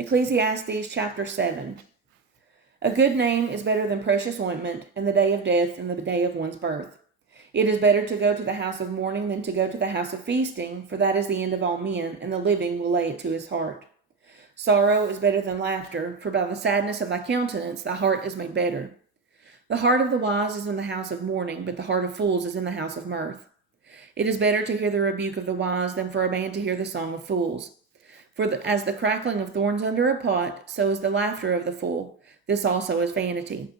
Ecclesiastes chapter 7. A good name is better than precious ointment, and the day of death than the day of one's birth. It is better to go to the house of mourning than to go to the house of feasting, for that is the end of all men, and the living will lay it to his heart. Sorrow is better than laughter, for by the sadness of thy countenance thy heart is made better. The heart of the wise is in the house of mourning, but the heart of fools is in the house of mirth. It is better to hear the rebuke of the wise than for a man to hear the song of fools. As the crackling of thorns under a pot, so is the laughter of the fool. This also is vanity.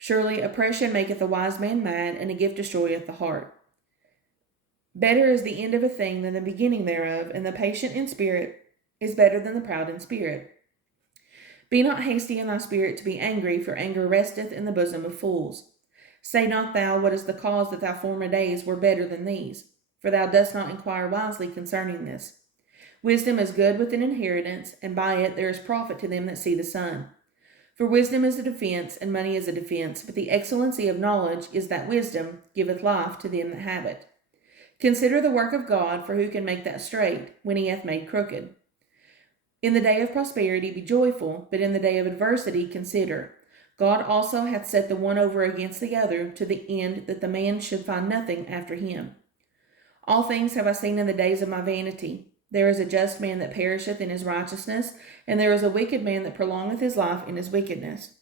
Surely oppression maketh a wise man mad, and a gift destroyeth the heart. Better is the end of a thing than the beginning thereof, and the patient in spirit is better than the proud in spirit. Be not hasty in thy spirit to be angry, for anger resteth in the bosom of fools. Say not thou, what is the cause that thy former days were better than these? For thou dost not inquire wisely concerning this. Wisdom is good with an inheritance, and by it there is profit to them that see the sun. For wisdom is a defense, and money is a defense, but the excellency of knowledge is that wisdom giveth life to them that have it. Consider the work of God, for who can make that straight, when he hath made crooked? In the day of prosperity be joyful, but in the day of adversity consider. God also hath set the one over against the other, to the end that the man should find nothing after him. All things have I seen in the days of my vanity. There is a just man that perisheth in his righteousness, and there is a wicked man that prolongeth his life in his wickedness.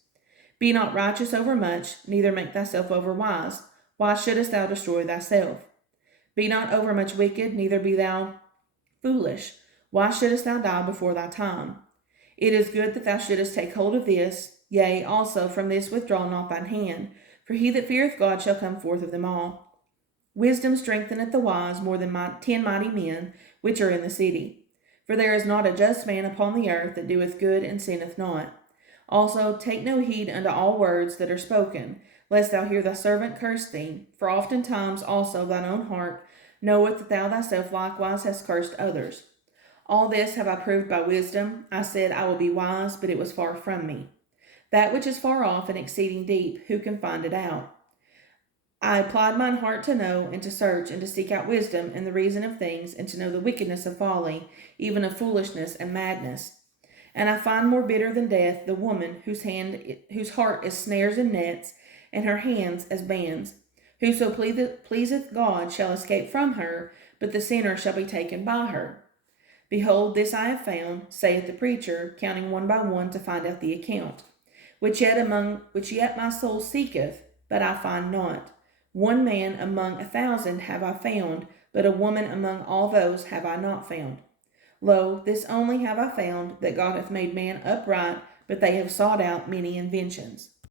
Be not righteous over much, neither make thyself over wise. Why shouldest thou destroy thyself? Be not over much wicked, neither be thou foolish. Why shouldest thou die before thy time? It is good that thou shouldest take hold of this, yea, also from this withdraw not thine hand, for he that feareth God shall come forth of them all. Wisdom strengtheneth the wise more than 10 mighty men, which are in the city. For there is not a just man upon the earth that doeth good and sinneth not. Also take no heed unto all words that are spoken, lest thou hear thy servant curse thee, for oftentimes also thine own heart knoweth that thou thyself likewise hast cursed others. All this have I proved by wisdom. I said, I will be wise, but it was far from me. That which is far off and exceeding deep, who can find it out? I applied mine heart to know, and to search, and to seek out wisdom, and the reason of things, and to know the wickedness of folly, even of foolishness and madness. And I find more bitter than death the woman whose heart is snares and nets, and her hands as bands. Whoso pleaseth God shall escape from her, but the sinner shall be taken by her. Behold, this I have found, saith the preacher, counting one by one to find out the account, which yet my soul seeketh, but I find not. One man among 1,000 have I found, but a woman among all those have I not found. Lo, this only have I found, that God hath made man upright, but they have sought out many inventions.